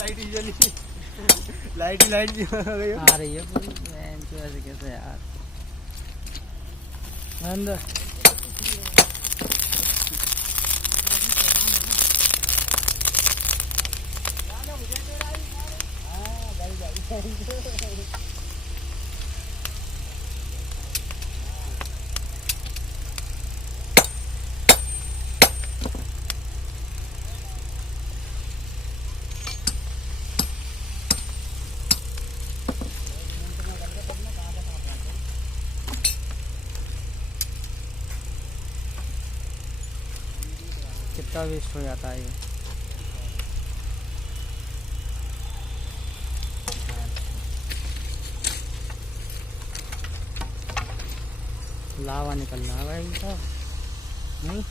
Light ही जली, light भी आ रही है पूरी। ऐसे कैसे यार अंदर कितना वेस्ट हो जाता है ये। लावा निकलना है भाई साहब नहीं।